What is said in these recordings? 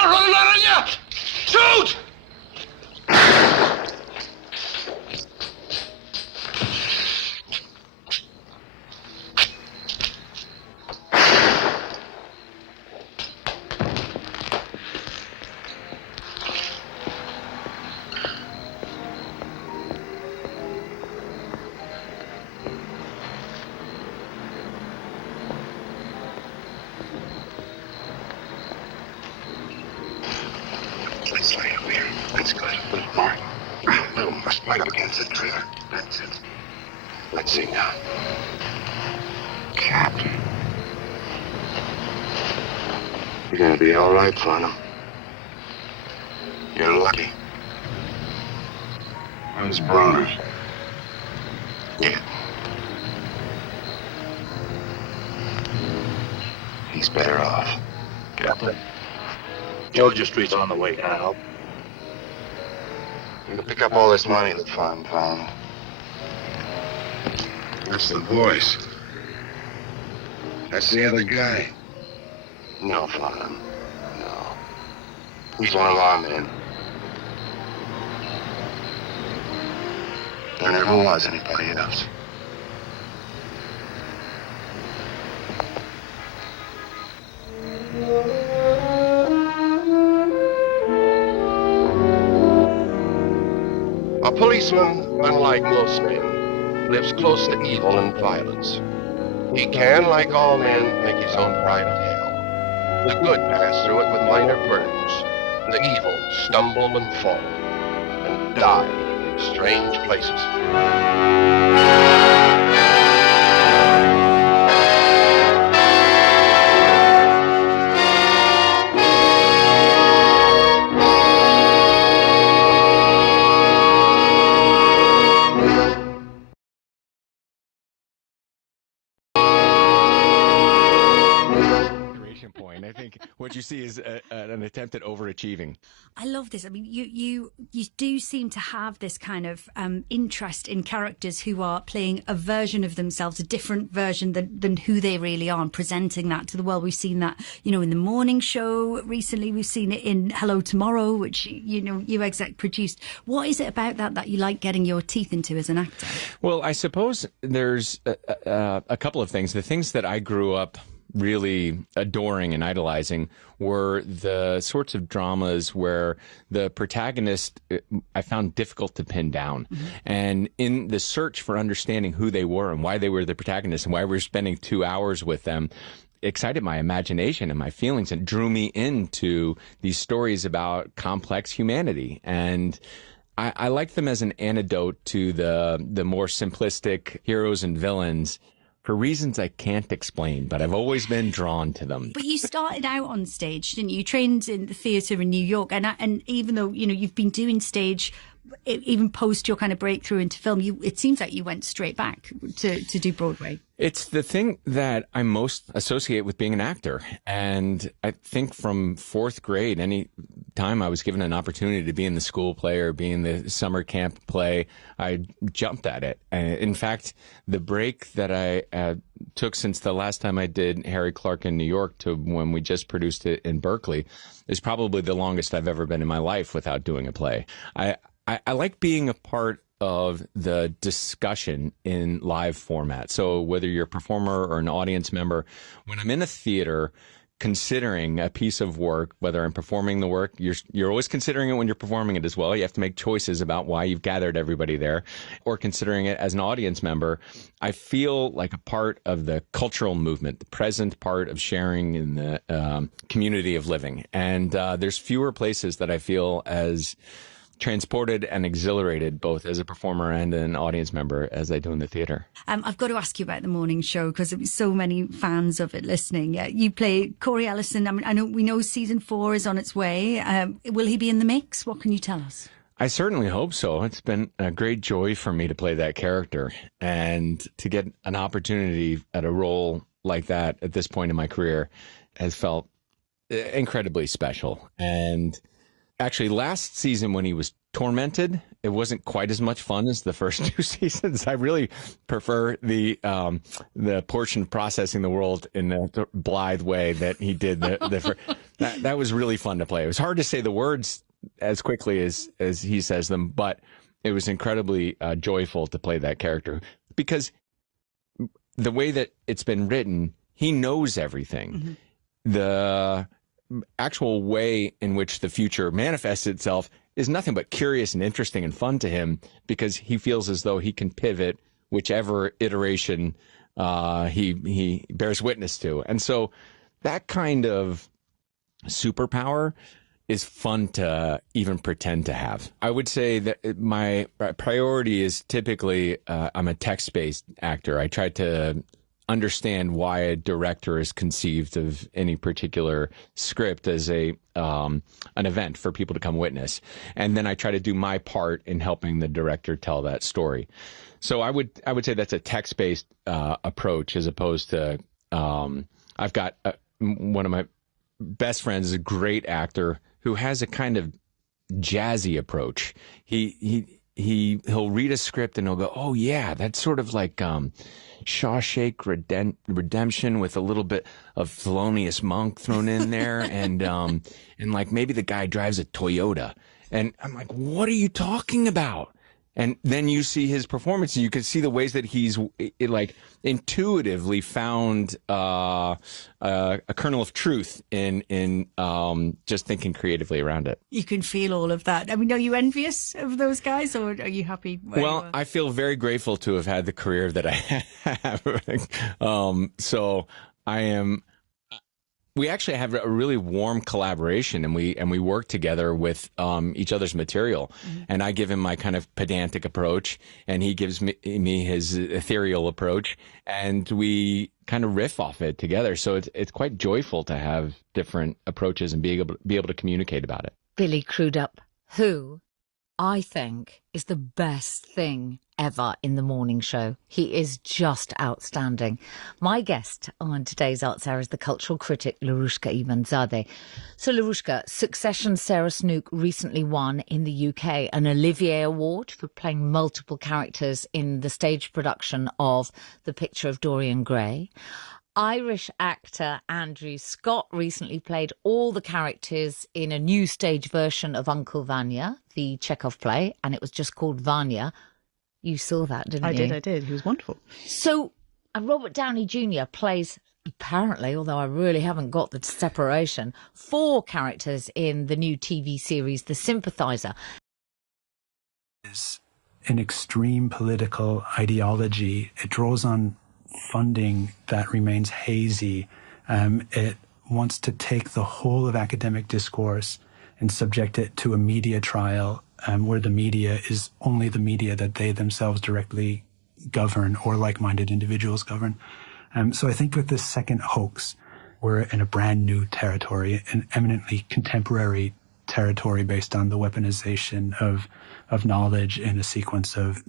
not running out on you! Shoot! Let's lay up here. That's good. Little must right up against the trailer. That's it. Let's see now. Captain. You're gonna be all right, Farnham. You're lucky. Where's Bronner? Yeah. He's better off. Captain, Georgia Street's on the way. Can I help? You can pick up all this money that Farnham found. That's the voice. That's the other guy. No, Farnham. No. He's one of our men. There never was anybody else. A policeman, unlike most men, lives close to evil and violence. He can, like all men, make his own private hell. The good pass through it with minor burns. The evil stumble and fall, and die in strange places. Point. I think what you see is an attempt at overachieving. I love this. I mean, you do seem to have this kind of interest in characters who are playing a version of themselves, a different version than who they really are, and presenting that to the world. We've seen that, in the morning show recently. We've seen it in Hello Tomorrow, which, you exec produced. What is it about that you like getting your teeth into as an actor? Well, I suppose there's a couple of things. The things that I grew up really adoring and idolizing were the sorts of dramas where the protagonist I found difficult to pin down. Mm-hmm. And in the search for understanding who they were and why they were the protagonist and why we were spending 2 hours with them, excited my imagination and my feelings and drew me into these stories about complex humanity. And I like them as an antidote to the more simplistic heroes and villains for reasons I can't explain, but I've always been drawn to them. But you started out on stage, didn't you? You trained in the theatre in New York, and even though you've been doing stage even post your kind of breakthrough into film, it seems like you went straight back to do Broadway. It's the thing that I most associate with being an actor. And I think from fourth grade, any time I was given an opportunity to be in the school play or be in the summer camp play, I jumped at it. In fact, the break that I took since the last time I did Harry Clark in New York to when we just produced it in Berkeley is probably the longest I've ever been in my life without doing a play. I like being a part of the discussion in live format. So whether you're a performer or an audience member, when I'm in a theater considering a piece of work, whether I'm performing the work, you're always considering it when you're performing it as well. You have to make choices about why you've gathered everybody there, or considering it as an audience member. I feel like a part of the cultural movement, the present part of sharing in the community of living. And there's fewer places that I feel as transported and exhilarated both as a performer and an audience member as I do in the theater. I've got to ask you about the morning show because there were so many fans of it listening. You play Corey Ellison. I mean, we know season 4 is on its way. Will he be in the mix? What can you tell us? I certainly hope so. It's been a great joy for me to play that character and to get an opportunity at a role like that at this point in my career has felt incredibly special. And actually, last season when he was tormented it wasn't quite as much fun as the first 2 seasons. I really prefer the portion of processing the world in the blithe way that he did. That was really fun to play. It was hard to say the words as quickly as he says them, but it was incredibly joyful to play that character, because the way that it's been written, he knows everything. Mm-hmm. The actual way in which the future manifests itself is nothing but curious and interesting and fun to him, because he feels as though he can pivot whichever iteration he bears witness to. And so that kind of superpower is fun to even pretend to have. I would say that my priority is typically I'm a text-based actor. I try to understand why a director is conceived of any particular script as an event for people to come witness, and then I try to do my part in helping the director tell that story. So I would say that's a text-based approach, as opposed to I've got one of my best friends is a great actor who has a kind of jazzy approach. He'll read a script and he'll go, "Oh yeah, that's sort of like Shawshank Redemption with a little bit of Thelonious Monk thrown in there, and like maybe the guy drives a Toyota." And I'm like, "What are you talking about?" And then you see his performance, and you can see the ways that he's like intuitively found a kernel of truth in just thinking creatively around it. You can feel all of that. I mean, are you envious of those guys, or are you happy? Well, I feel very grateful to have had the career that I have. So I am. We actually have a really warm collaboration, and we work together with each other's material. Mm-hmm. And I give him my kind of pedantic approach, and he gives me his ethereal approach, and we kind of riff off it together. So it's quite joyful to have different approaches and be able to communicate about it. Billy Crudup, who I think is the best thing ever in the morning show. He is just outstanding. My guest on today's Arts Hour is the cultural critic Larushka Ivanzadeh. So Larushka, Succession Sarah Snook recently won in the UK an Olivier Award for playing multiple characters in the stage production of The Picture of Dorian Gray. Irish actor Andrew Scott recently played all the characters in a new stage version of Uncle Vanya, the Chekhov play, and it was just called Vanya. You saw that, didn't you? I did. He was wonderful. So Robert Downey Jr. plays, apparently, although I really haven't got the separation, 4 characters in the new TV series The Sympathizer. Is an extreme political ideology. It draws on funding that remains hazy. It wants to take the whole of academic discourse and subject it to a media trial, where the media is only the media that they themselves directly govern or like-minded individuals govern. So I think with this second hoax, we're in a brand new territory, an eminently contemporary territory based on the weaponization of knowledge in a sequence of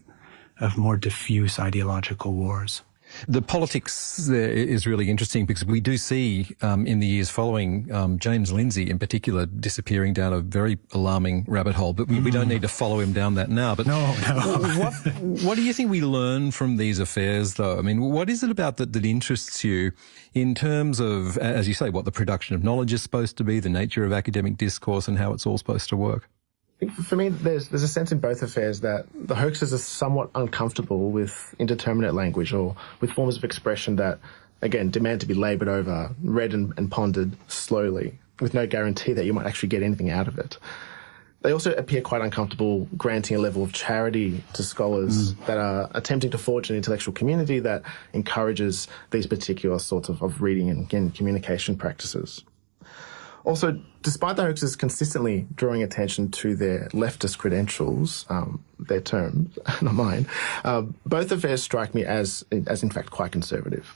more diffuse ideological wars. The politics there is really interesting, because we do see in the years following James Lindsay in particular disappearing down a very alarming rabbit hole, but we don't need to follow him down that now. But No. What do you think we learn from these affairs, though? I mean, what is it about that interests you in terms of, as you say, what the production of knowledge is supposed to be, the nature of academic discourse, and how it's all supposed to work? For me, there's a sense in both affairs that the hoaxers are somewhat uncomfortable with indeterminate language, or with forms of expression that, again, demand to be laboured over, read and pondered slowly, with no guarantee that you might actually get anything out of it. They also appear quite uncomfortable granting a level of charity to scholars that are attempting to forge an intellectual community that encourages these particular sorts of reading and, again, communication practices. Also, despite the hoaxers consistently drawing attention to their leftist credentials, their terms, not mine, both affairs strike me as in fact quite conservative.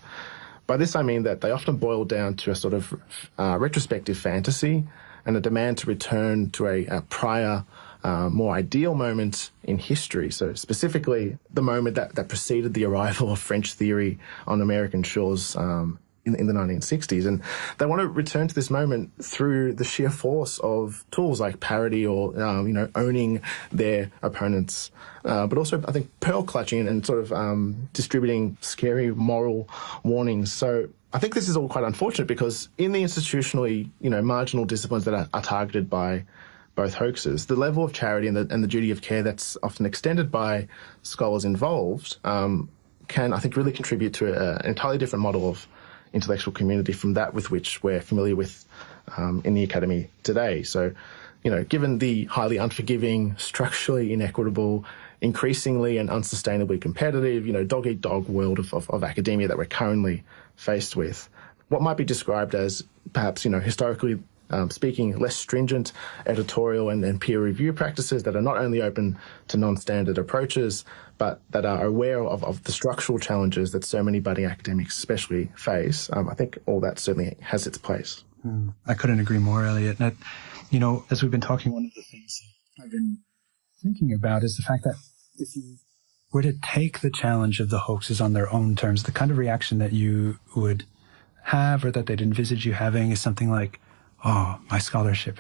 By this I mean that they often boil down to a sort of retrospective fantasy and a demand to return to a prior, more ideal moment in history. So specifically the moment that preceded the arrival of French theory on American shores in the 1960s. And they want to return to this moment through the sheer force of tools like parody or, owning their opponents. But also, I think, pearl clutching and sort of distributing scary moral warnings. So I think this is all quite unfortunate because in the institutionally, marginal disciplines that are targeted by both hoaxes, the level of charity and the duty of care that's often extended by scholars involved can, I think, really contribute to an entirely different model of intellectual community from that with which we're familiar with in the academy today. So, given the highly unforgiving, structurally inequitable, increasingly and unsustainably competitive, dog-eat-dog world of academia that we're currently faced with, what might be described as perhaps, historically speaking, less stringent editorial and peer review practices that are not only open to non-standard approaches, but that are aware of the structural challenges that so many budding academics especially face. I think all that certainly has its place. I couldn't agree more, Elliot. And as we've been talking, one of the things I've been thinking about is the fact that if you were to take the challenge of the hoaxes on their own terms, the kind of reaction that you would have or that they'd envisage you having is something like, oh, my scholarship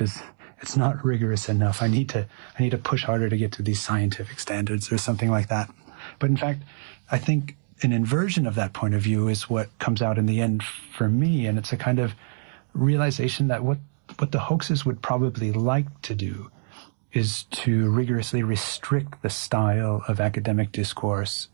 it's not rigorous enough. I need to push harder to get to these scientific standards or something like that. But in fact, I think an inversion of that point of view is what comes out in the end for me. And it's a kind of realization that what the hoaxes would probably like to do is to rigorously restrict the style of academic discourse.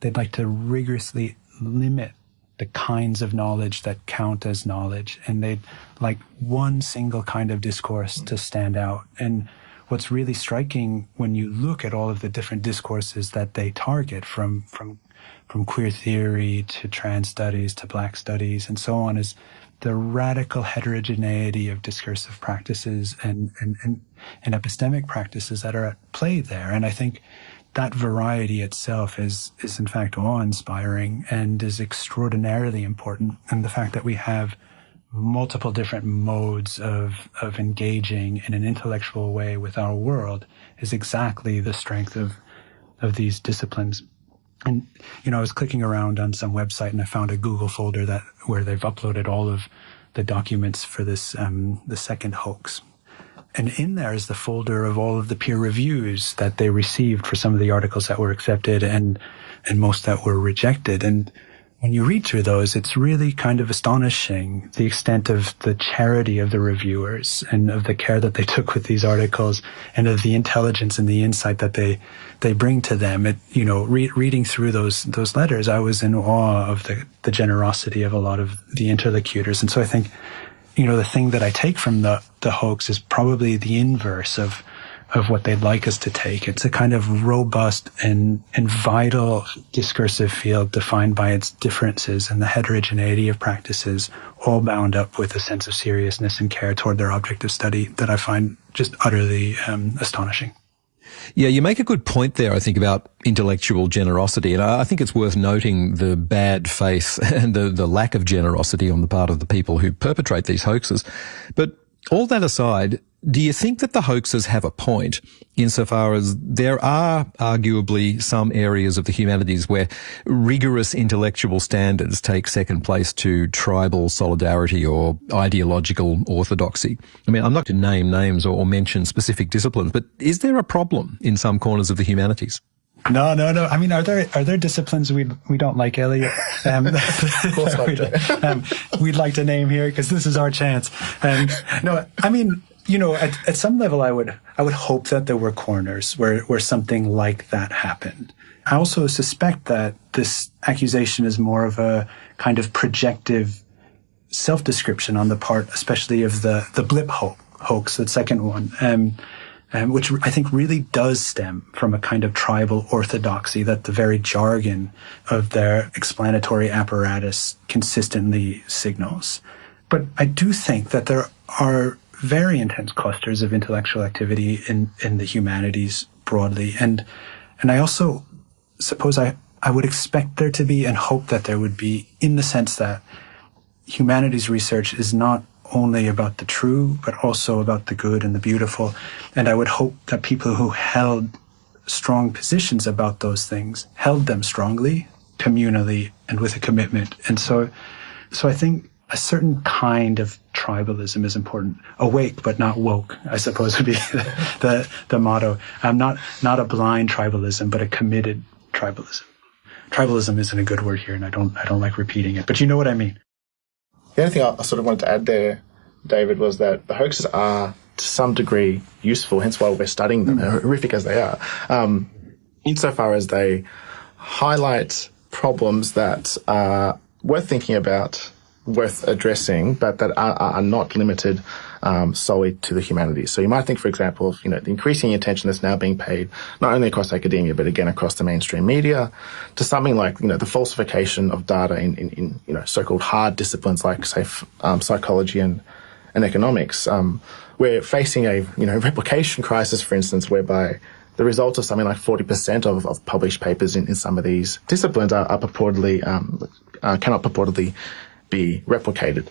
They'd like to rigorously limit the kinds of knowledge that count as knowledge, and they'd like one single kind of discourse to stand out. And what's really striking when you look at all of the different discourses that they target, from queer theory to trans studies to Black studies and so on, is the radical heterogeneity of discursive practices and epistemic practices that are at play there. And I think that variety itself is in fact awe-inspiring and is extraordinarily important. And the fact that we have multiple different modes of engaging in an intellectual way with our world is exactly the strength of these disciplines. And, I was clicking around on some website and I found a Google folder where they've uploaded all of the documents for this, the second hoax. And in there is the folder of all of the peer reviews that they received for some of the articles that were accepted and most that were rejected. And when you read through those, it's really kind of astonishing the extent of the charity of the reviewers and of the care that they took with these articles and of the intelligence and the insight that they bring to them. Reading through those letters, I was in awe of the generosity of a lot of the interlocutors. And so I think, the thing that I take from the hoax is probably the inverse of what they'd like us to take. It's a kind of robust and vital discursive field defined by its differences and the heterogeneity of practices, all bound up with a sense of seriousness and care toward their object of study that I find just utterly astonishing. Yeah, you make a good point there, I think, about intellectual generosity. And I think it's worth noting the bad faith and the lack of generosity on the part of the people who perpetrate these hoaxes. But all that aside, do you think that the hoaxes have a point insofar as there are arguably some areas of the humanities where rigorous intellectual standards take second place to tribal solidarity or ideological orthodoxy? I mean, I'm not going to name names or mention specific disciplines, but is there a problem in some corners of the humanities? No. I mean, are there disciplines we don't like, Elliot? Of course not. We'd like to name here because this is our chance. No, I mean, at some level, I would hope that there were corners where something like that happened. I also suspect that this accusation is more of a kind of projective self-description on the part, especially of the blip hoax, the second one, which I think really does stem from a kind of tribal orthodoxy that the very jargon of their explanatory apparatus consistently signals. But I do think that there are very intense clusters of intellectual activity in the humanities broadly. And I also suppose I would expect there to be and hope that there would be, in the sense that humanities research is not only about the true, but also about the good and the beautiful. And I would hope that people who held strong positions about those things held them strongly, communally, and with a commitment. And so So I think a certain kind of tribalism is important. Awake but not woke, I suppose, would be the motto. Not a blind tribalism, but a committed tribalism. Tribalism isn't a good word here, and I don't like repeating it, but you know what I mean. The only thing I sort of wanted to add there, David, was that the hoaxes are to some degree useful, hence why we're studying them, horrific as they are, insofar as they highlight problems that are worth thinking about, worth addressing, but that are not limited solely to the humanities. So you might think, for example, of the increasing attention that's now being paid not only across academia but again across the mainstream media to something like the falsification of data in so-called hard disciplines like say psychology and economics. We're facing a replication crisis, for instance, whereby the results of something like 40% of published papers in some of these disciplines are purportedly cannot purportedly be replicated.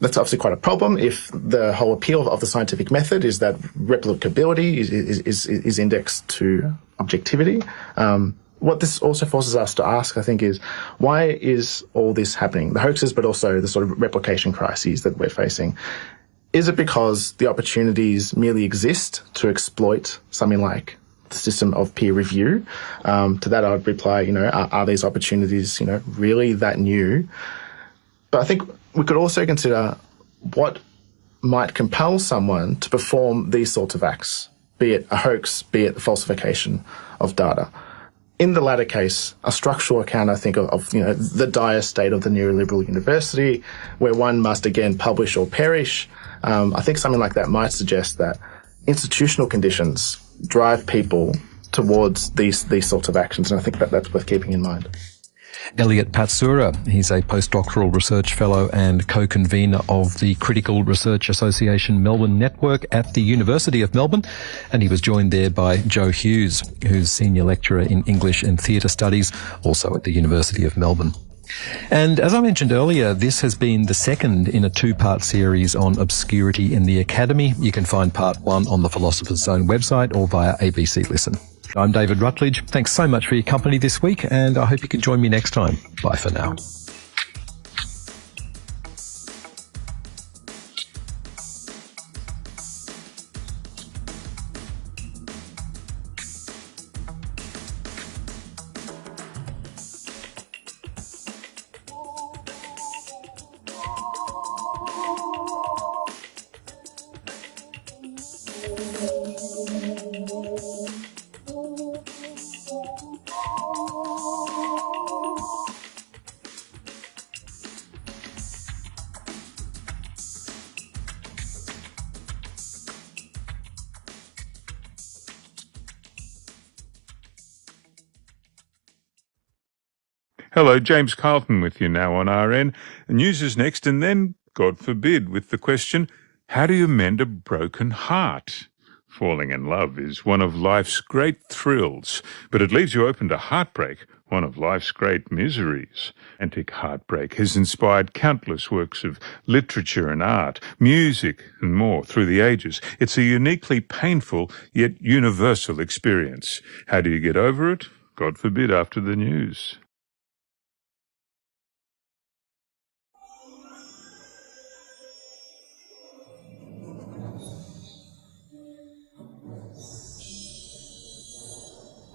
That's obviously quite a problem if the whole appeal of the scientific method is that replicability is indexed to objectivity. What this also forces us to ask, I think, is why is all this happening? The hoaxes, but also the sort of replication crises that we're facing. Is it because the opportunities merely exist to exploit something like the system of peer review? To that I would reply, are these opportunities, really that new? But I think we could also consider what might compel someone to perform these sorts of acts, be it a hoax, be it the falsification of data. In the latter case, a structural account, I think, of the dire state of the neoliberal university, where one must again publish or perish. I think something like that might suggest that institutional conditions drive people towards these sorts of actions, and I think that's worth keeping in mind. Elliot Patsura, he's a postdoctoral research fellow and co-convener of the Critical Research Association Melbourne Network at the University of Melbourne, and he was joined there by Joe Hughes, who's senior lecturer in English and Theatre Studies, also at the University of Melbourne. And as I mentioned earlier, this has been the second in a two-part series on obscurity in the academy. You can find part 1 on the Philosopher's Zone website or via ABC Listen. I'm David Rutledge. Thanks so much for your company this week, and I hope you can join me next time. Bye for now. Hello, James Carlton with you now on RN. News is next, and then, God forbid, with the question, how do you mend a broken heart? Falling in love is one of life's great thrills, but it leaves you open to heartbreak, one of life's great miseries. Romantic heartbreak has inspired countless works of literature and art, music and more through the ages. It's a uniquely painful yet universal experience. How do you get over it? God forbid, after the news.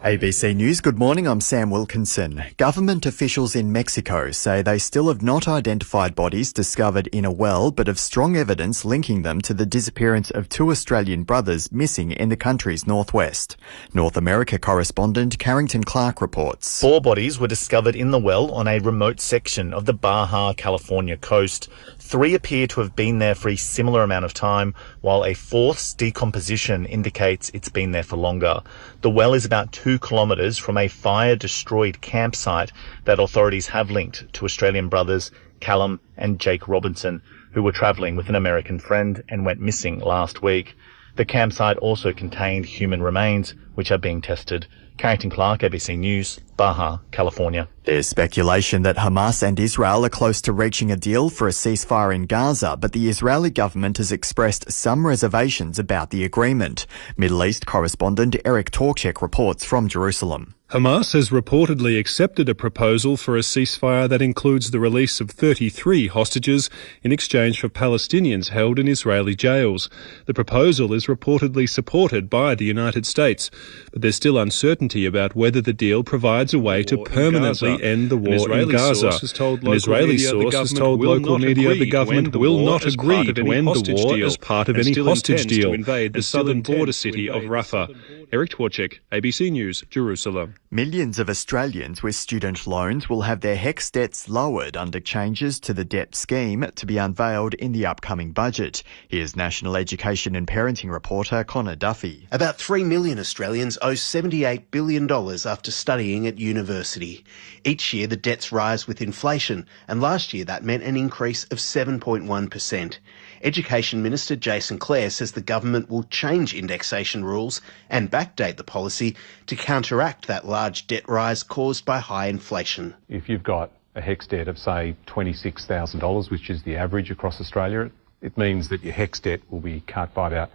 ABC News, good morning, I'm Sam Wilkinson. Government officials in Mexico say they still have not identified bodies discovered in a well, but have strong evidence linking them to the disappearance of 2 Australian brothers missing in the country's northwest. North America correspondent Carrington Clark reports. 4 bodies were discovered in the well on a remote section of the Baja California coast. 3 appear to have been there for a similar amount of time, while a 4th's decomposition indicates it's been there for longer. The well is about 2 kilometres from a fire-destroyed campsite that authorities have linked to Australian brothers Callum and Jake Robinson, who were travelling with an American friend and went missing last week. The campsite also contained human remains, which are being tested. Carrington Clark, ABC News, Baja, California. There's speculation that Hamas and Israel are close to reaching a deal for a ceasefire in Gaza, but the Israeli government has expressed some reservations about the agreement. Middle East correspondent Eric Torchek reports from Jerusalem. Hamas has reportedly accepted a proposal for a ceasefire that includes the release of 33 hostages in exchange for Palestinians held in Israeli jails. The proposal is reportedly supported by the United States, but there's still uncertainty about whether the deal provides a way to permanently end the war in Gaza. An Israeli source has told local media the government will not agree to end the war as part of any hostage deal to invade the southern border city of Rafah. Eric Twarchik, ABC News, Jerusalem. Millions of Australians with student loans will have their HECS debts lowered under changes to the debt scheme to be unveiled in the upcoming budget. Here's National Education and Parenting reporter Connor Duffy. About 3 million Australians owe $78 billion after studying at university. Each year the debts rise with inflation, and last year that meant an increase of 7.1%. Education Minister Jason Clare says the government will change indexation rules and backdate the policy to counteract that large debt rise caused by high inflation. If you've got a HECS debt of, say, $26,000, which is the average across Australia, it means that your HECS debt will be cut by about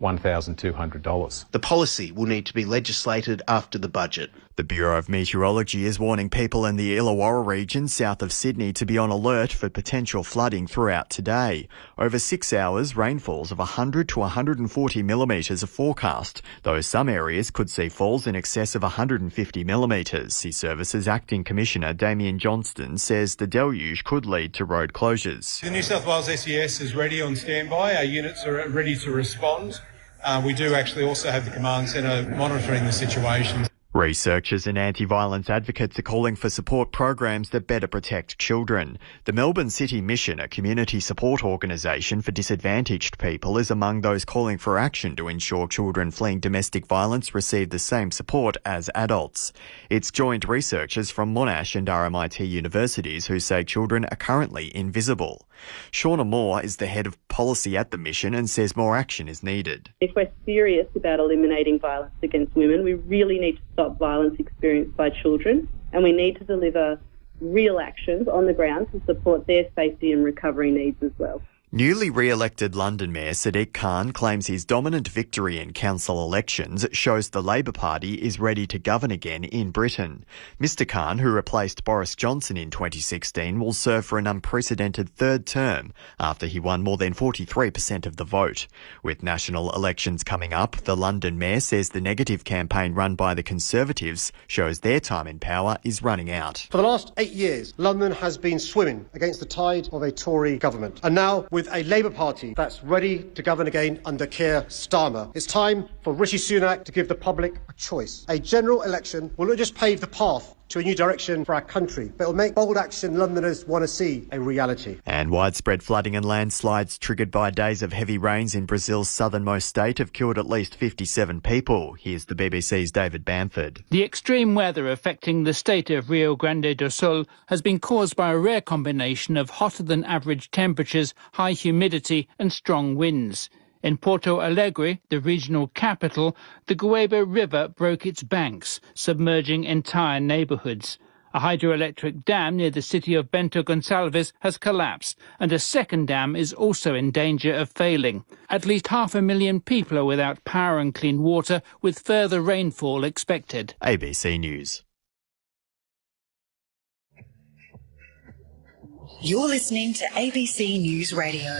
$1,200. The policy will need to be legislated after the budget. The Bureau of Meteorology is warning people in the Illawarra region south of Sydney to be on alert for potential flooding throughout today. Over 6 hours, rainfalls of 100 to 140 millimetres are forecast, though some areas could see falls in excess of 150 millimetres. Sea Services Acting Commissioner Damien Johnston says the deluge could lead to road closures. The New South Wales SES is ready on standby. Our units are ready to respond. We do actually also have the command centre monitoring the situation. Researchers and anti-violence advocates are calling for support programs that better protect children. The Melbourne City Mission, a community support organisation for disadvantaged people, is among those calling for action to ensure children fleeing domestic violence receive the same support as adults. It's joined researchers from Monash and RMIT universities who say children are currently invisible. Shauna Moore is the head of policy at the mission and says more action is needed. If we're serious about eliminating violence against women, we really need to stop violence experienced by children, and we need to deliver real actions on the ground to support their safety and recovery needs as well. Newly re-elected London Mayor Sadiq Khan claims his dominant victory in council elections shows the Labor Party is ready to govern again in Britain. Mr Khan, who replaced Boris Johnson in 2016, will serve for an unprecedented third term after he won more than 43% of the vote. With national elections coming up, the London Mayor says the negative campaign run by the Conservatives shows their time in power is running out. For the last 8 years, London has been swimming against the tide of a Tory government. And now, with a Labour Party that's ready to govern again under Keir Starmer, it's time for Rishi Sunak to give the public a choice. A general election will not just pave the path to a new direction for our country, but it will make bold action Londoners want to see a reality. And widespread flooding and landslides triggered by days of heavy rains in Brazil's southernmost state have killed at least 57 people. Here's the BBC's David Bamford. The extreme weather affecting the state of Rio Grande do Sul has been caused by a rare combination of hotter than average temperatures, high humidity and strong winds. In Porto Alegre, the regional capital, the Guaíba River broke its banks, submerging entire neighbourhoods. A hydroelectric dam near the city of Bento Gonçalves has collapsed, and a second dam is also in danger of failing. At least 500,000 people are without power and clean water, with further rainfall expected. ABC News. You're listening to ABC News Radio.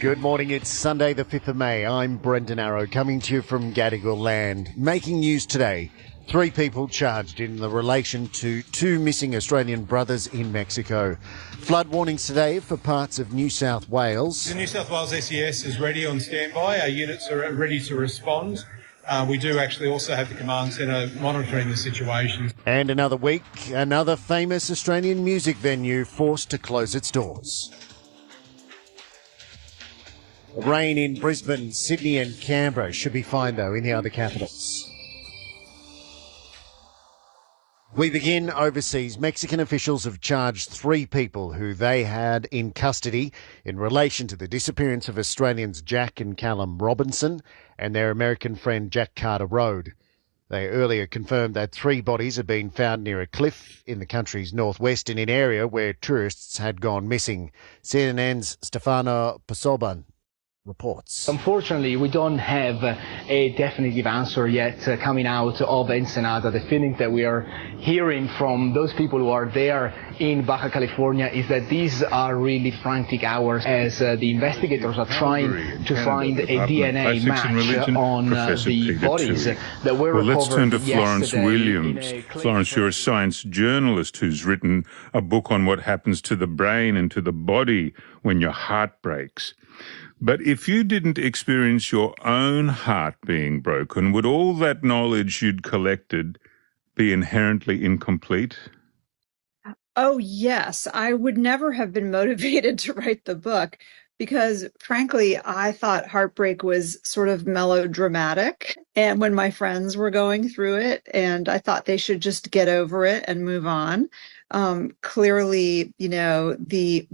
Good morning, it's Sunday the 5th of May. I'm Brendan Arrow coming to you from Gadigal Land. Making news today, 3 people charged in the relation to 2 missing Australian brothers in Mexico. Flood warnings today for parts of New South Wales. The New South Wales SES is ready on standby. Our units are ready to respond. We do actually also have the command centre monitoring the situation. And another week, another famous Australian music venue forced to close its doors. Rain in Brisbane, Sydney and Canberra should be fine though in the other capitals. We begin overseas. Mexican officials have charged 3 people who they had in custody in relation to the disappearance of Australians Jack and Callum Robinson and their American friend Jack Carter Road. They earlier confirmed that 3 bodies had been found near a cliff in the country's northwest in an area where tourists had gone missing. CNN's Stefano Posoban reports. Unfortunately, we don't have a definitive answer yet coming out of Ensenada. The feeling that we are hearing from those people who are there in Baja California is that these are really frantic hours as the investigators are trying to find a DNA match on the bodies that were recovered. Well, let's turn to Florence yesterday Williams. Florence, you're a science journalist who's written a book on what happens to the brain and to the body when your heart breaks. But if you didn't experience your own heart being broken, would all that knowledge you'd collected be inherently incomplete? Oh, yes. I would never have been motivated to write the book because, frankly, I thought heartbreak was sort of melodramatic. And when my friends were going through it, and I thought they should just get over it and move on. Clearly, you know, the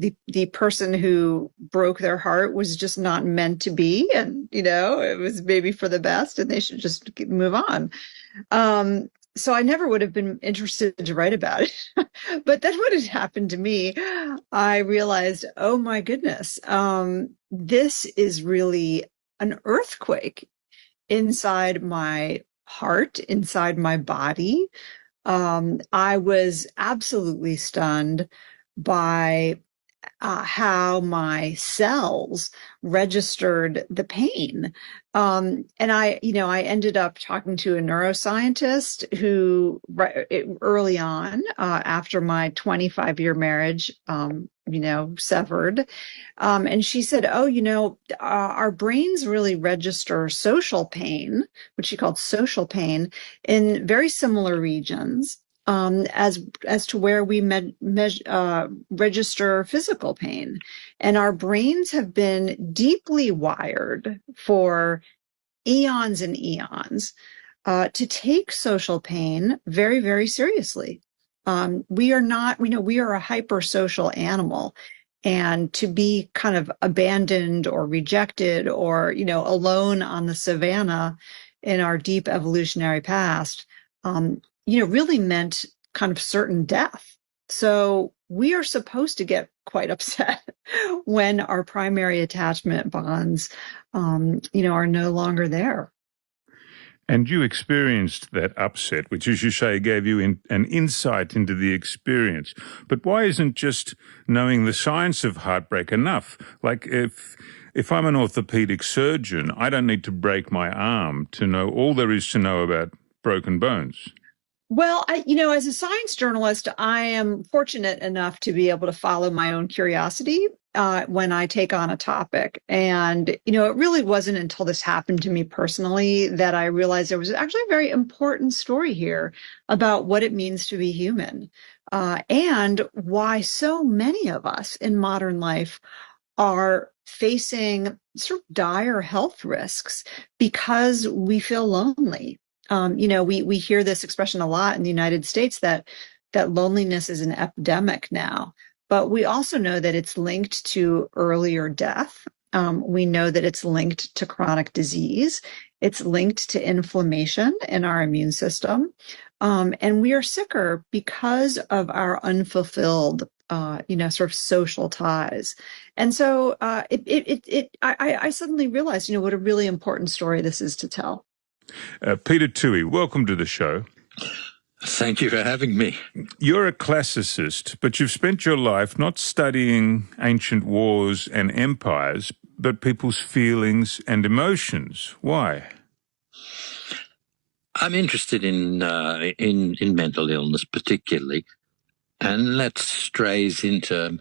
person who broke their heart was just not meant to be, and you know, it was maybe for the best, and they should just move on. So I never would have been interested to write about it. But then when it happened to me, I realized, oh my goodness, this is really an earthquake inside my heart, inside my body. I was absolutely stunned by how my cells registered the pain. And I ended up talking to a neuroscientist who early on, after my 25-year marriage, severed. And she said, our brains really register social pain, which she called social pain, in very similar regions as to where we register physical pain. And our brains have been deeply wired for eons and eons to take social pain very, very seriously. We are not, we are a hypersocial animal, and to be kind of abandoned or rejected or, alone on the savannah in our deep evolutionary past, really meant kind of certain death. So we are supposed to get quite upset when our primary attachment bonds, are no longer there. And you experienced that upset, which, as you say, gave you an insight into the experience. But why isn't just knowing the science of heartbreak enough? Like if I'm an orthopedic surgeon, I don't need to break my arm to know all there is to know about broken bones. Well, as a science journalist, I am fortunate enough to be able to follow my own curiosity when I take on a topic. And, it really wasn't until this happened to me personally that I realized there was actually a very important story here about what it means to be human and why so many of us in modern life are facing sort of dire health risks because we feel lonely. We hear this expression a lot in the United States that loneliness is an epidemic now, but we also know that it's linked to earlier death. We know that it's linked to chronic disease. It's linked to inflammation in our immune system. And we are sicker because of our unfulfilled, sort of social ties. And so I suddenly realized, what a really important story this is to tell. Peter Toohey, welcome to the show. Thank you for having me. You're a classicist, but you've spent your life not studying ancient wars and empires, but people's feelings and emotions. Why? I'm interested in mental illness particularly, and that strays into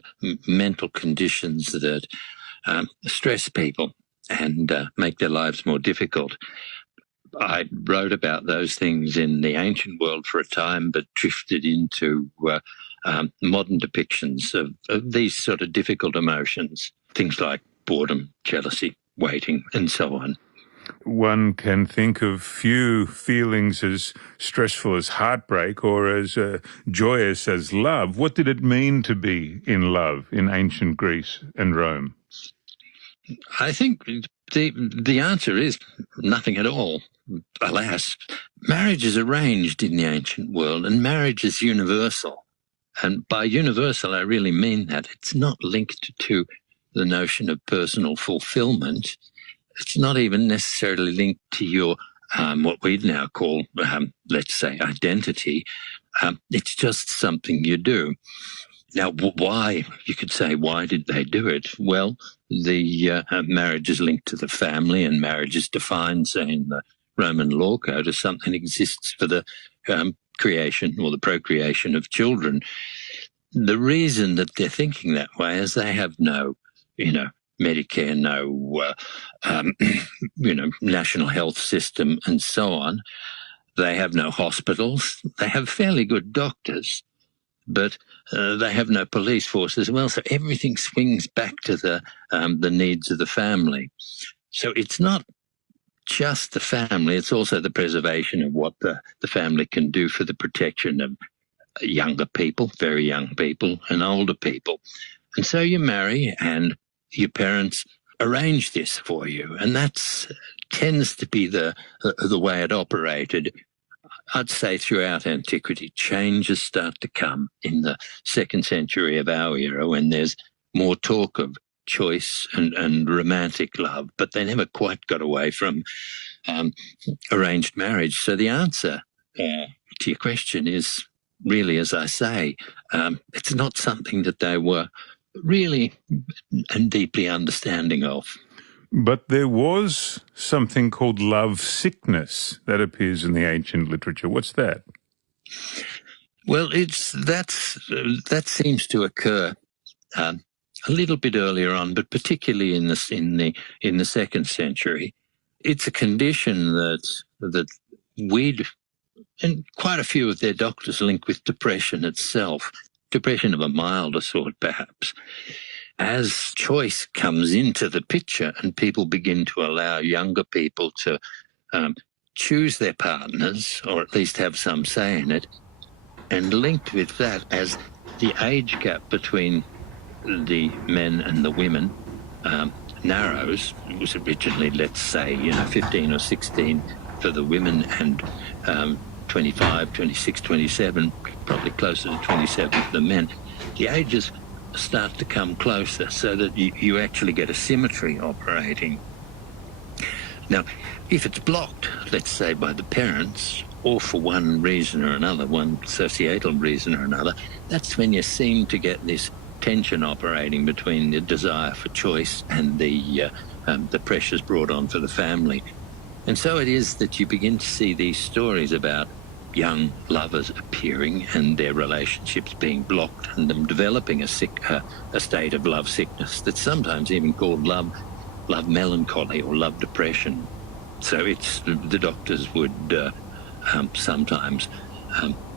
mental conditions that stress people and make their lives more difficult. I wrote about those things in the ancient world for a time, but drifted into modern depictions of these sort of difficult emotions, things like boredom, jealousy, waiting, and so on. One can think of few feelings as stressful as heartbreak or as joyous as love. What did it mean to be in love in ancient Greece and Rome? I think the answer is nothing at all. alas, marriage is arranged in the ancient world, and marriage is universal. And by universal, I really mean that. It's not linked to the notion of personal fulfillment. It's not even necessarily linked to your, what we'd now call, let's say, identity. It's just something you do. Now, why? You could say, why did they do it? Well, the marriage is linked to the family, and marriage is defined, say, in the Roman law code as something that exists for the creation or the procreation of children. The reason that they're thinking that way is they have no, Medicare, no, national health system, and so on. They have no hospitals. They have fairly good doctors, but they have no police force as well. So everything swings back to the needs of the family. So it's not just the family, it's also the preservation of what the family can do for the protection of younger people, very young people, and older people. And so you marry, and your parents arrange this for you, and that tends to be the way it operated. I'd say throughout antiquity, changes start to come in the 2nd century of our era, when there's more talk of choice and romantic love, but they never quite got away from arranged marriage. So the answer to your question is really, as I say, it's not something that they were really and deeply understanding of. But there was something called love sickness that appears in the ancient literature. What's that? Well, that seems to occur a little bit earlier on, but particularly in the 2nd century. It's a condition that we'd, and quite a few of their doctors, link with depression itself, depression of a milder sort, perhaps. As choice comes into the picture and people begin to allow younger people to choose their partners, or at least have some say in it, and linked with that, as the age gap between the men and the women narrows. It was originally, let's say, 15 or 16 for the women, and 25, 26, 27, probably closer to 27 for the men. The ages start to come closer, so that you actually get a symmetry operating. Now, if it's blocked, let's say, by the parents, or for one reason or another, one societal reason or another, that's when you seem to get this tension operating between the desire for choice and the pressures brought on for the family. And so it is that you begin to see these stories about young lovers appearing and their relationships being blocked, and them developing a state of love sickness that's sometimes even called love melancholy or love depression. So it's the doctors would sometimes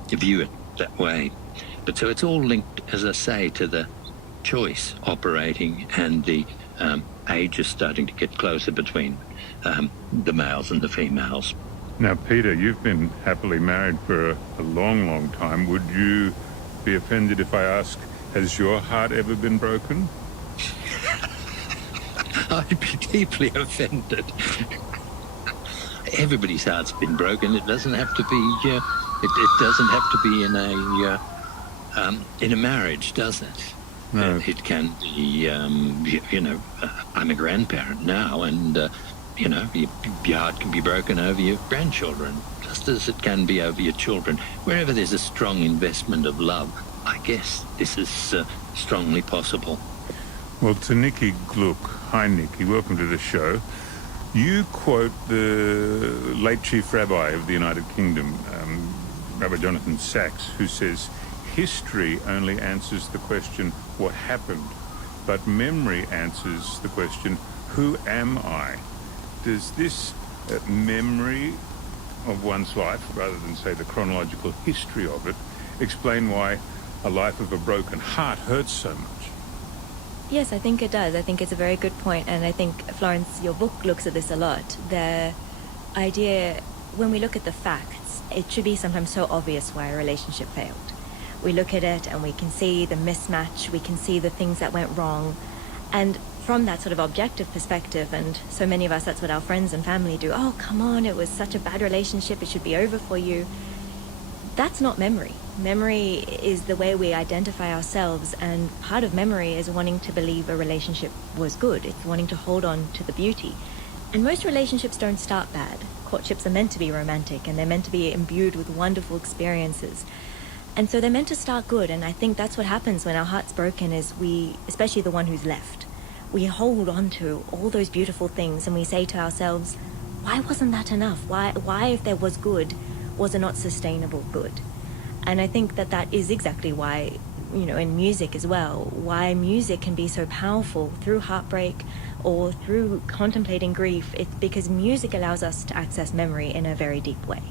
view it that way. But so it's all linked, as I say, to the choice operating and the ages starting to get closer between the males and the females. Now, Peter, you've been happily married for a long, long time. Would you be offended if I ask, has your heart ever been broken? I'd be deeply offended. Everybody's heart's been broken. It doesn't have to be. It doesn't have to be in a marriage, does it? No. It can be. I'm a grandparent now, and your heart can be broken over your grandchildren, just as it can be over your children. Wherever there's a strong investment of love, I guess this is strongly possible. Well, to Nikki Gluck. Hi, Nikki. Welcome to the show. You quote the late Chief Rabbi of the United Kingdom, Rabbi Jonathan Sacks, who says, history only answers the question, what happened? But memory answers the question, who am I? Does this memory of one's life, rather than, say, the chronological history of it, explain why a life of a broken heart hurts so much? Yes, I think it does. I think it's a very good point, and I think, Florence, your book looks at this a lot. The idea, when we look at the facts, it should be sometimes so obvious why a relationship failed. We look at it and we can see the mismatch, we can see the things that went wrong, and from that sort of objective perspective, and so many of us, that's what our friends and family do. Oh, come on, it was such a bad relationship, it should be over for you. That's not memory. Memory is the way we identify ourselves, and part of memory is wanting to believe a relationship was good. It's wanting to hold on to the beauty. And most relationships don't start bad. Courtships are meant to be romantic, and they're meant to be imbued with wonderful experiences. And so they're meant to start good, and I think that's what happens when our heart's broken, is we, especially the one who's left, we hold on to all those beautiful things and we say to ourselves, why wasn't that enough? Why if there was good, was it not sustainable good? And I think that that is exactly why, in music as well, why music can be so powerful through heartbreak or through contemplating grief. It's because music allows us to access memory in a very deep way.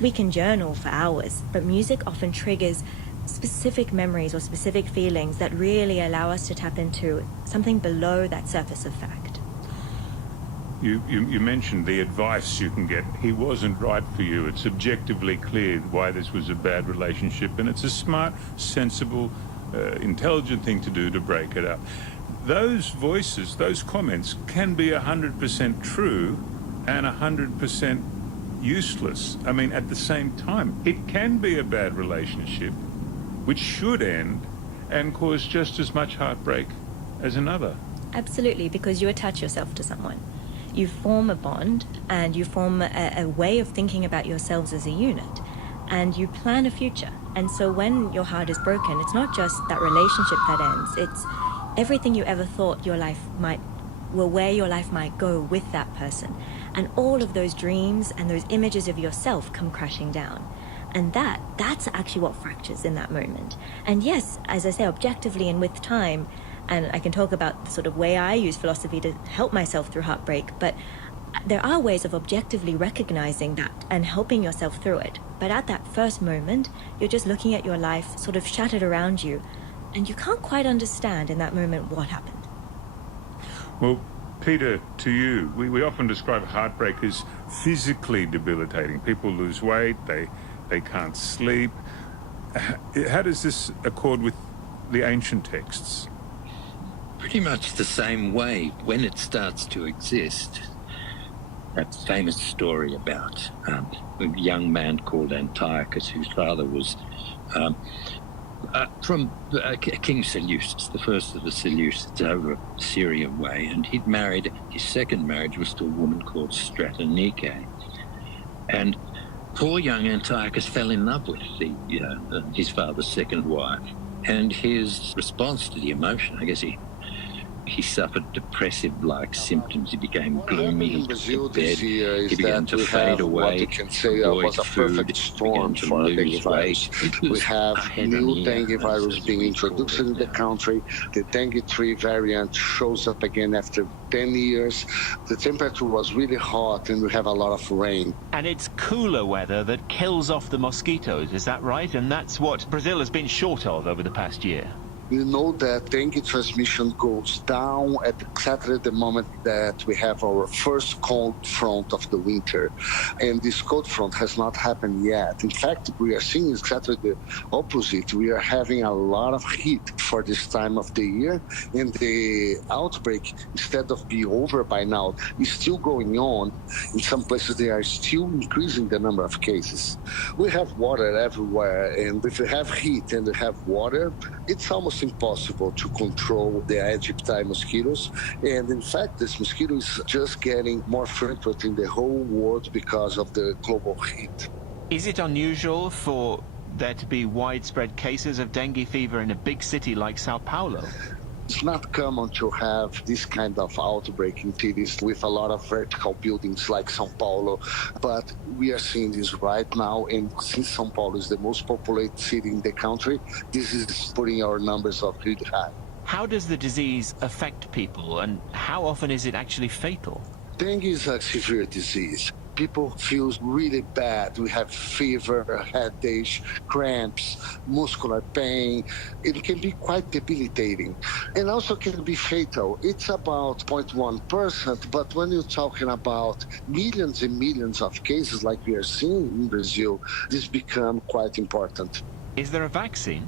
We can journal for hours, but music often triggers specific memories or specific feelings that really allow us to tap into something below that surface of fact. You mentioned the advice you can get. He wasn't right for you. It's objectively clear why this was a bad relationship, and it's a smart, sensible, intelligent thing to do to break it up. Those voices, those comments can be 100% true and 100% useless. I mean, at the same time, it can be a bad relationship which should end and cause just as much heartbreak as another. Absolutely, because you attach yourself to someone. You form a bond, and you form a way of thinking about yourselves as a unit, and you plan a future. And so when your heart is broken, it's not just that relationship that ends, it's everything you ever thought your life might, well, where your life might go with that person. And all of those dreams and those images of yourself come crashing down. And that's actually what fractures in that moment. And yes, as I say, objectively and with time, and I can talk about the sort of way I use philosophy to help myself through heartbreak, but there are ways of objectively recognizing that and helping yourself through it. But at that first moment, you're just looking at your life sort of shattered around you, and you can't quite understand in that moment what happened. Well, Peter, to you, we often describe heartbreak as physically debilitating. People lose weight, they can't sleep. How does this accord with the ancient texts? Pretty much the same way when it starts to exist. That famous story about a young man called Antiochus, whose father was from King Seleucus, the first of the Seleucids over Syria way, and he'd married, his second marriage was to a woman called Stratonike. And poor young Antiochus fell in love with his father's second wife, and his response to the emotion, I guess he suffered depressive-like symptoms. He became gloomy. He took to bed. He began to fade away. You can say was a perfect storm for dengue virus. We have new dengue virus being introduced in the country. The dengue 3 variant shows up again after 10 years. The temperature was really hot, and we have a lot of rain. And it's cooler weather that kills off the mosquitoes, is that right? And that's what Brazil has been short of over the past year. We know that dengue transmission goes down at exactly the moment that we have our first cold front of the winter. And this cold front has not happened yet. In fact, we are seeing exactly the opposite. We are having a lot of heat for this time of the year. And the outbreak, instead of being over by now, is still going on. In some places, they are still increasing the number of cases. We have water everywhere. And if we have heat and we have water, it's almost impossible to control the Aegypti mosquitoes. And in fact, this mosquito is just getting more frequent in the whole world because of the global heat. Is it unusual for there to be widespread cases of dengue fever in a big city like Sao Paulo? It's not common to have this kind of outbreak in cities with a lot of vertical buildings like Sao Paulo, but we are seeing this right now, and since Sao Paulo is the most populated city in the country, this is putting our numbers up really high. How does the disease affect people, and how often is it actually fatal? Dengue is a severe disease. People feel really bad. We have fever, headache, cramps, muscular pain. It can be quite debilitating and also can be fatal. It's about 0.1%, but when you're talking about millions and millions of cases like we are seeing in Brazil, this becomes quite important. Is there a vaccine?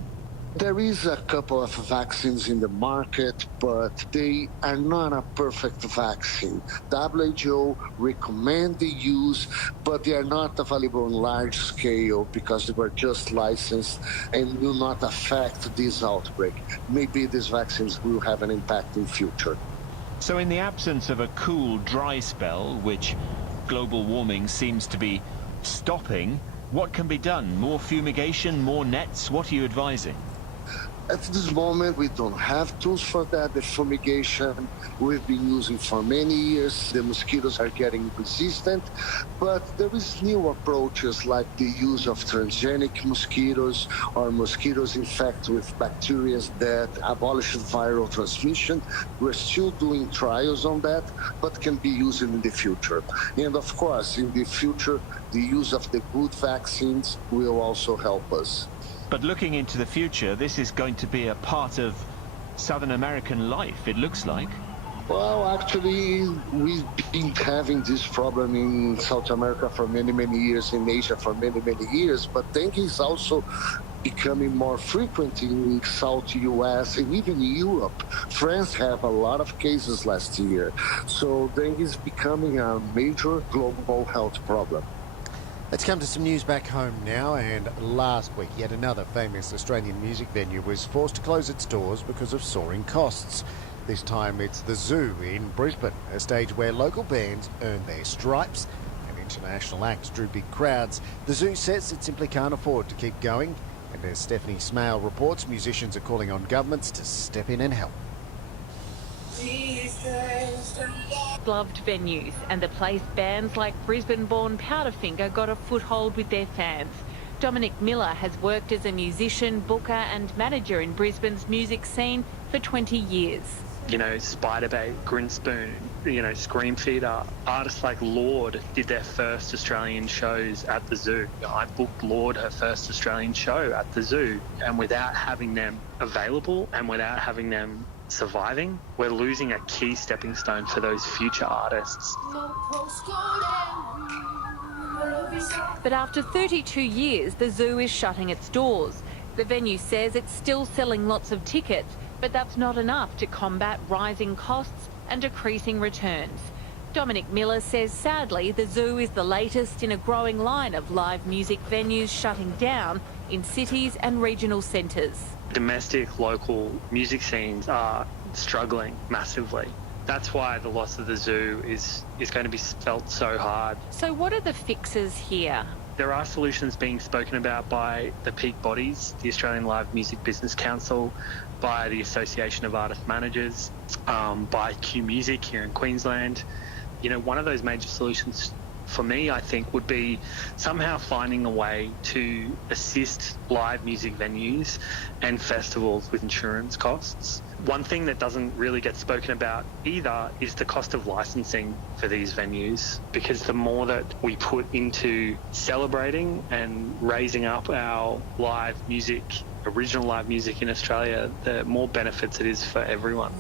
There is a couple of vaccines in the market, but they are not a perfect vaccine. WHO recommend the use, but they are not available on large scale because they were just licensed and will not affect this outbreak. Maybe these vaccines will have an impact in future. So in the absence of a cool, dry spell, which global warming seems to be stopping, what can be done? More fumigation, more nets? What are you advising? At this moment, we don't have tools for that. The fumigation we've been using for many years. The mosquitoes are getting resistant, but there is new approaches like the use of transgenic mosquitoes or mosquitoes infected with bacteria that abolish viral transmission. We're still doing trials on that, but can be used in the future. And of course, in the future, the use of the good vaccines will also help us. But looking into the future, this is going to be a part of Southern American life, it looks like. Well, actually, we've been having this problem in South America for many, many years, in Asia for many, many years, but dengue is also becoming more frequent in South US and even Europe. France have a lot of cases last year, so dengue is becoming a major global health problem. Let's come to some news back home now, and last week yet another famous Australian music venue was forced to close its doors because of soaring costs. This time it's the Zoo in Brisbane, a stage where local bands earn their stripes and international acts drew big crowds. The Zoo says it simply can't afford to keep going, and as Stephanie Smale reports, musicians are calling on governments to step in and help. Loved venues, and the place bands like Brisbane-born Powderfinger got a foothold with their fans. Dominic Miller has worked as a musician, booker and manager in Brisbane's music scene for 20 years. You know, Spiderbait, Grinspoon, you know, Scream Theatre. Artists like Lorde did their first Australian shows at the Zoo. I booked Lorde her first Australian show at the Zoo, and without having them available and without having them surviving, we're losing a key stepping stone for those future artists. But after 32 years, the Zoo is shutting its doors. The venue says it's still selling lots of tickets, but that's not enough to combat rising costs and decreasing returns. Dominic Miller says sadly the Zoo is the latest in a growing line of live music venues shutting down in cities and regional centres. Domestic, local music scenes are struggling massively. That's why the loss of the Zoo is going to be felt so hard. So what are the fixes here? There are solutions being spoken about by the peak bodies, the Australian Live Music Business Council, by the Association of Artist Managers, by Q Music here in Queensland. You know, one of those major solutions for me, I think, would be somehow finding a way to assist live music venues and festivals with insurance costs. One thing that doesn't really get spoken about either is the cost of licensing for these venues, because the more that we put into celebrating and raising up our live music, original live music in Australia, the more benefits it is for everyone.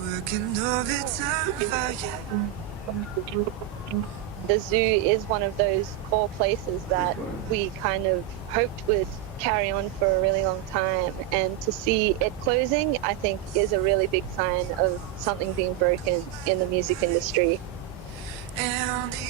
The Zoo is one of those core places that we kind of hoped would carry on for a really long time, and to see it closing, I think, is a really big sign of something being broken in the music industry.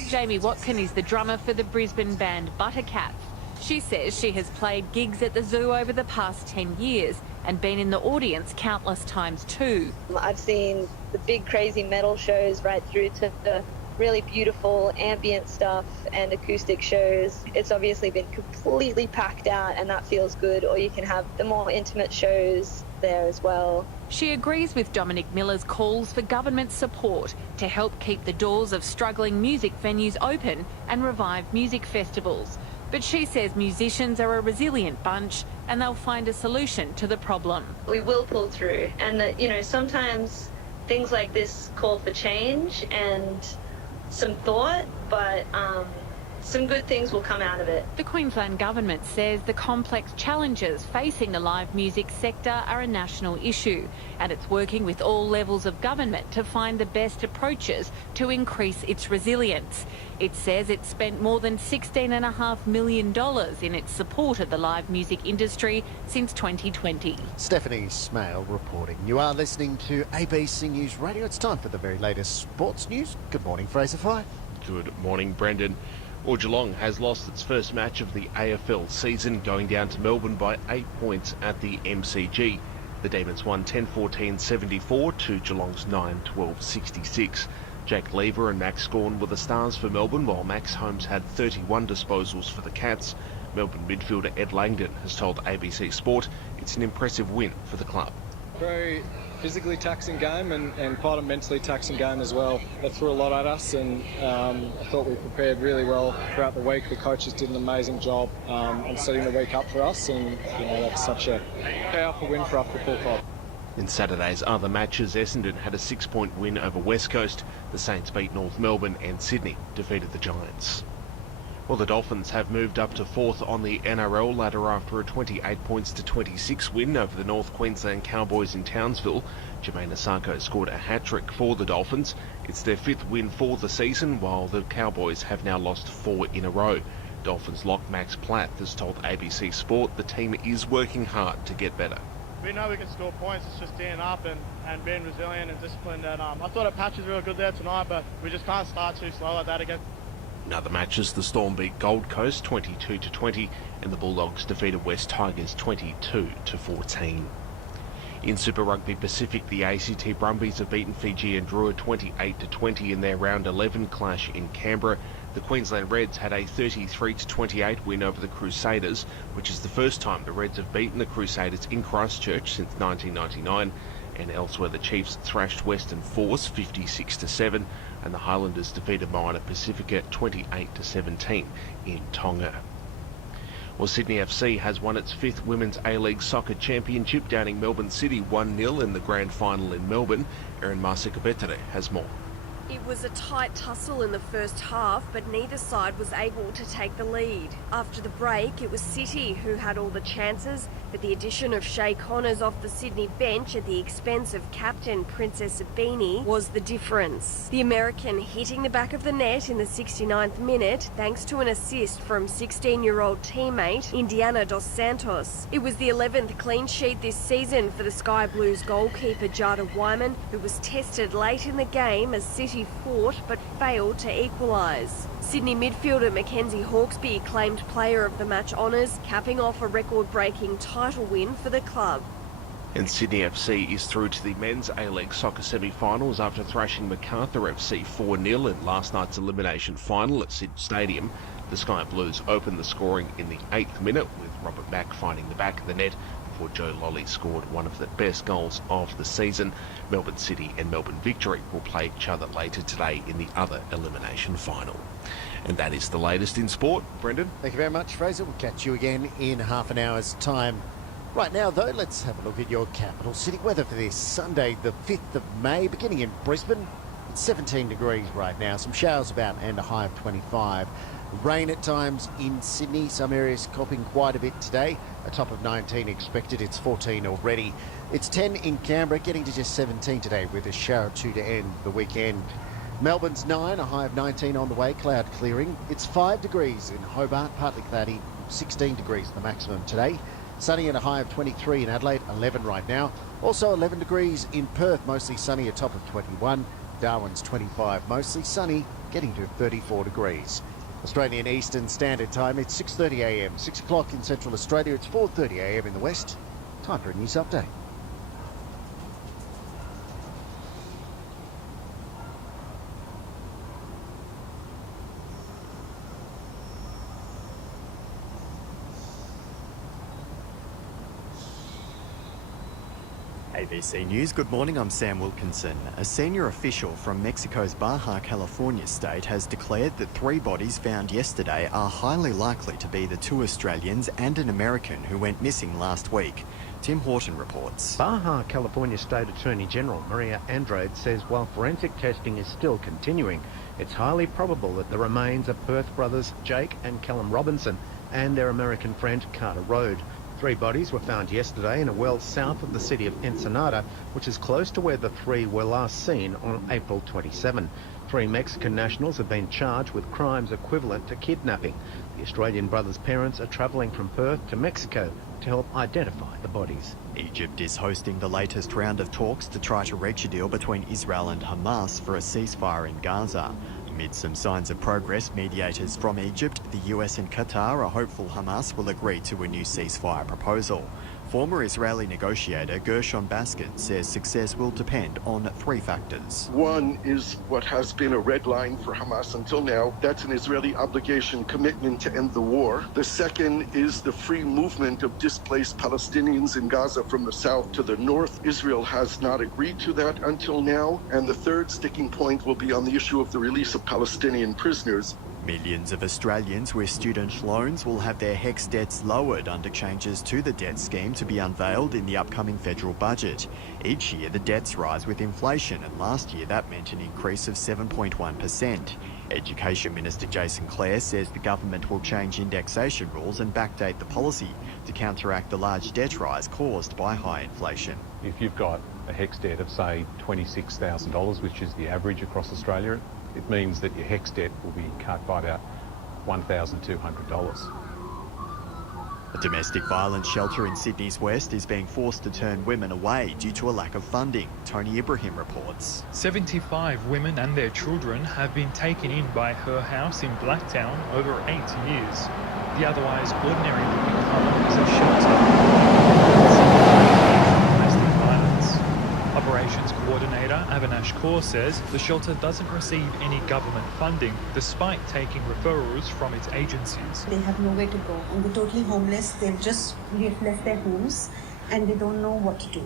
Jamie Watkin is the drummer for the Brisbane band Buttercats. She says she has played gigs at the Zoo over the past 10 years and been in the audience countless times too. I've seen the big crazy metal shows right through to the really beautiful ambient stuff and acoustic shows. It's obviously been completely packed out, and that feels good. Or you can have the more intimate shows there as well. She agrees with Dominic Miller's calls for government support to help keep the doors of struggling music venues open and revive music festivals. But she says musicians are a resilient bunch and they'll find a solution to the problem. We will pull through, and that, you know, sometimes things like this call for change and some thought, but some good things will come out of it. The Queensland Government says the complex challenges facing the live music sector are a national issue, and it's working with all levels of government to find the best approaches to increase its resilience. It says it's spent more than $16.5 million in its support of the live music industry since 2020. Stephanie Smale reporting. You are listening to ABC News Radio. It's time for the very latest sports news. Good morning, Fraser Fry. Good morning, Brendan. Well, Geelong has lost its first match of the AFL season, going down to Melbourne by 8 points at the MCG. The Demons won 10-14-74 to Geelong's 9-12-66. Jack Lever and Max Gawn were the stars for Melbourne, while Max Holmes had 31 disposals for the Cats. Melbourne midfielder Ed Langdon has told ABC Sport it's an impressive win for the club. Very physically taxing game and quite a mentally taxing game as well. They threw a lot at us, and I thought we prepared really well throughout the week. The coaches did an amazing job on setting the week up for us, and that's such a powerful win for our football club. In Saturday's other matches, Essendon had a 6-point win over West Coast. The Saints beat North Melbourne, and Sydney defeated the Giants. Well, the Dolphins have moved up to 4th on the NRL ladder after a 28 points to 26 win over the North Queensland Cowboys in Townsville. Jermaine Asako scored a hat-trick for the Dolphins. It's their 5th win for the season, while the Cowboys have now lost 4 in a row. Dolphins lock Max Platt has told ABC Sport the team is working hard to get better. We know we can score points. It's just standing up and being resilient and disciplined. And I thought our patch was real good there tonight, but we just can't start too slow like that again. In other matches, the Storm beat Gold Coast 22-20, and the Bulldogs defeated West Tigers 22-14. In Super Rugby Pacific, the ACT Brumbies have beaten Fiji and Drua 28-20 in their round 11 clash in Canberra. The Queensland Reds had a 33-28 win over the Crusaders, which is the first time the Reds have beaten the Crusaders in Christchurch since 1999. And elsewhere, the Chiefs thrashed Western Force 56-7, and the Highlanders defeated Moana Pacifica 28-17 in Tonga. Well, Sydney FC has won its 5th Women's A-League Soccer Championship, downing Melbourne City 1-0 in the grand final in Melbourne. Erin Marsica-Betere has more. It was a tight tussle in the first half, but neither side was able to take the lead. After the break, it was City who had all the chances, but the addition of Shay Connors off the Sydney bench at the expense of captain Princess Sabini was the difference. The American hitting the back of the net in the 69th minute thanks to an assist from 16-year-old teammate Indiana Dos Santos. It was the 11th clean sheet this season for the Sky Blues goalkeeper Jada Wyman, who was tested late in the game as City fought but failed to equalise. Sydney midfielder Mackenzie Hawkesby claimed player of the match honours, capping off a record-breaking title win for the club. And Sydney FC is through to the men's A-League soccer semi-finals after thrashing Macarthur FC 4-0 in last night's elimination final at Sydney Stadium. The Sky Blues opened the scoring in the 8th minute, with Robert Mack finding the back of the net before Joe Lolly scored one of the best goals of the season. Melbourne City and Melbourne Victory will play each other later today in the other elimination final. And that is the latest in sport. Brendan? Thank you very much, Fraser. We'll catch you again in half an hour's time. Right now, though, let's have a look at your capital city weather for this Sunday, the 5th of May, beginning in Brisbane. It's 17 degrees right now, some showers about and a high of 25. Rain at times in Sydney, some areas copping quite a bit today. A top of 19 expected, it's 14 already. It's 10 in Canberra, getting to just 17 today with a shower or 2 to end the weekend. Melbourne's 9, a high of 19 on the way, cloud clearing. It's 5 degrees in Hobart, partly cloudy, 16 degrees the maximum today. Sunny and a high of 23 in Adelaide, 11 right now. Also 11 degrees in Perth, mostly sunny, a top of 21. Darwin's 25, mostly sunny, getting to 34 degrees. Australian Eastern Standard Time, it's 6:30 a.m. 6 o'clock in Central Australia, it's 4:30 a.m. in the West. Time for a news update. ABC News, good morning, I'm Sam Wilkinson. A senior official from Mexico's Baja California state has declared that 3 bodies found yesterday are highly likely to be the 2 Australians and an American who went missing last week. Tim Horton reports. Baja California State Attorney General Maria Andrade says while forensic testing is still continuing, It's highly probable that the remains of Perth brothers Jake and Callum Robinson and their American friend Carter Road. 3 bodies were found yesterday in a well south of the city of Ensenada, which is close to where the 3 were last seen on April 27. 3 Mexican nationals have been charged with crimes equivalent to kidnapping. The Australian brothers' parents are travelling from Perth to Mexico to help identify the bodies. Egypt is hosting the latest round of talks to try to reach a deal between Israel and Hamas for a ceasefire in Gaza. Amid some signs of progress, mediators from Egypt, the US and Qatar are hopeful Hamas will agree to a new ceasefire proposal. Former Israeli negotiator Gershon Baskin says success will depend on 3 factors. One is what has been a red line for Hamas until now. That's an Israeli obligation commitment to end the war. The second is the free movement of displaced Palestinians in Gaza from the south to the north. Israel has not agreed to that until now. And the third sticking point will be on the issue of the release of Palestinian prisoners. Millions of Australians with student loans will have their HECS debts lowered under changes to the debt scheme to be unveiled in the upcoming federal budget. Each year the debts rise with inflation, and last year that meant an increase of 7.1%. Education Minister Jason Clare says the government will change indexation rules and backdate the policy to counteract the large debt rise caused by high inflation. If you've got a HECS debt of say $26,000, which is the average across Australia, it means that your HECS debt will be cut by about $1,200. A domestic violence shelter in Sydney's West is being forced to turn women away due to a lack of funding. Tony Ibrahim reports. 75 women and their children have been taken in by Her House in Blacktown over 8 years. The otherwise ordinary looking home is a shelter. Operations Coordinator Avinash Kaur says the shelter doesn't receive any government funding despite taking referrals from its agencies. They have nowhere to go and they're totally homeless. They've just left their homes and they don't know what to do.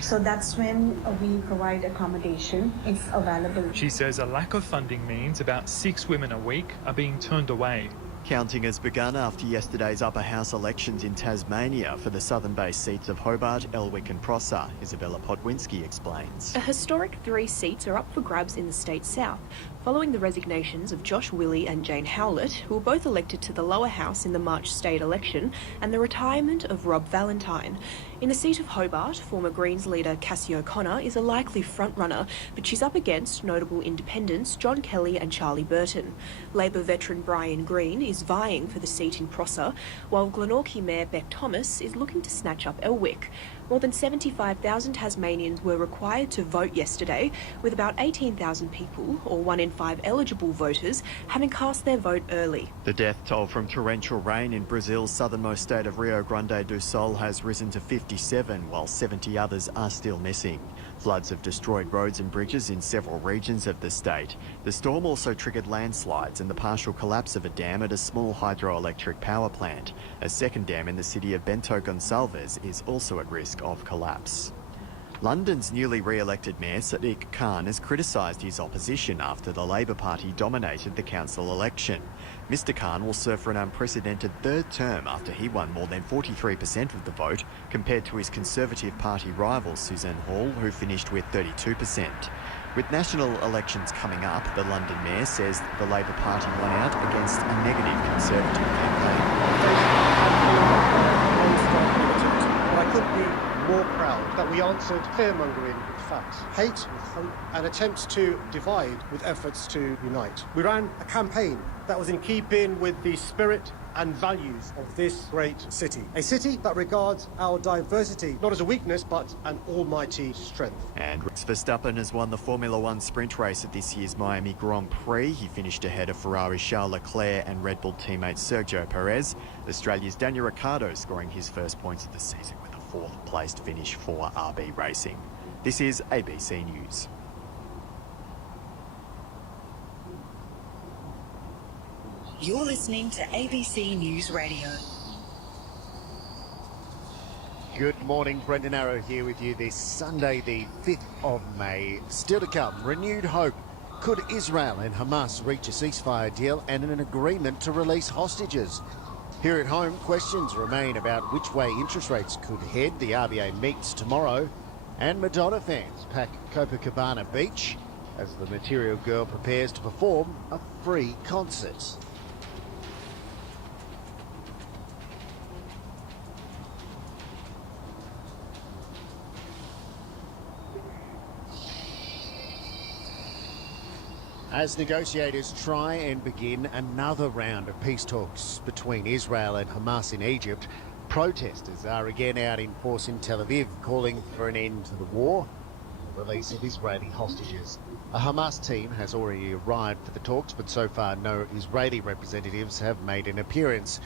So that's when we provide accommodation if available. She says a lack of funding means about 6 women a week are being turned away. Counting has begun after yesterday's upper house elections in Tasmania for the southern-based seats of Hobart, Elwick and Prosser. Isabella Podwinski explains. A historic 3 seats are up for grabs in the state's south, following the resignations of Josh Willey and Jane Howlett, who were both elected to the lower house in the March state election, and the retirement of Rob Valentine. In the seat of Hobart, former Greens leader Cassie O'Connor is a likely frontrunner, but she's up against notable independents John Kelly and Charlie Burton. Labor veteran Brian Green is vying for the seat in Prosser, while Glenorchy Mayor Beck Thomas is looking to snatch up Elwick. More than 75,000 Tasmanians were required to vote yesterday, with about 18,000 people, or 1 in 5 eligible voters, having cast their vote early. The death toll from torrential rain in Brazil's southernmost state of Rio Grande do Sul has risen to 57, while 70 others are still missing. Floods have destroyed roads and bridges in several regions of the state. The storm also triggered landslides and the partial collapse of a dam at a small hydroelectric power plant. A second dam in the city of Bento Gonçalves is also at risk of collapse. London's newly re-elected Mayor Sadiq Khan has criticised his opposition after the Labour Party dominated the council election. Mr Khan will serve for an unprecedented 3rd term after he won more than 43% of the vote, compared to his Conservative Party rival Suzanne Hall, who finished with 32%. With national elections coming up, the London Mayor says the Labour Party won out against a negative Conservative campaign. I couldn't be more proud that we answered fear-mongering with facts, hate with hope, and attempts to divide with efforts to unite. We ran a campaign that was in keeping with the spirit and values of this great city. A city that regards our diversity not as a weakness, but an almighty strength. And Max Verstappen has won the Formula One sprint race at this year's Miami Grand Prix. He finished ahead of Ferrari Charles Leclerc and Red Bull teammate Sergio Perez. Australia's Daniel Ricciardo scoring his first points of the season with a 4th placed finish for RB Racing. This is ABC News. You're listening to ABC News Radio. Good morning, Brendan Arrow here with you this Sunday, the 5th of May. Still to come, renewed hope. Could Israel and Hamas reach a ceasefire deal and an agreement to release hostages? Here at home, questions remain about which way interest rates could head. The RBA meets tomorrow, and Madonna fans pack Copacabana Beach as the Material Girl prepares to perform a free concert. As negotiators try and begin another round of peace talks between Israel and Hamas in Egypt, protesters are again out in force in Tel Aviv, calling for an end to the war and the release of Israeli hostages. A Hamas team has already arrived for the talks, but so far no Israeli representatives have made an appearance.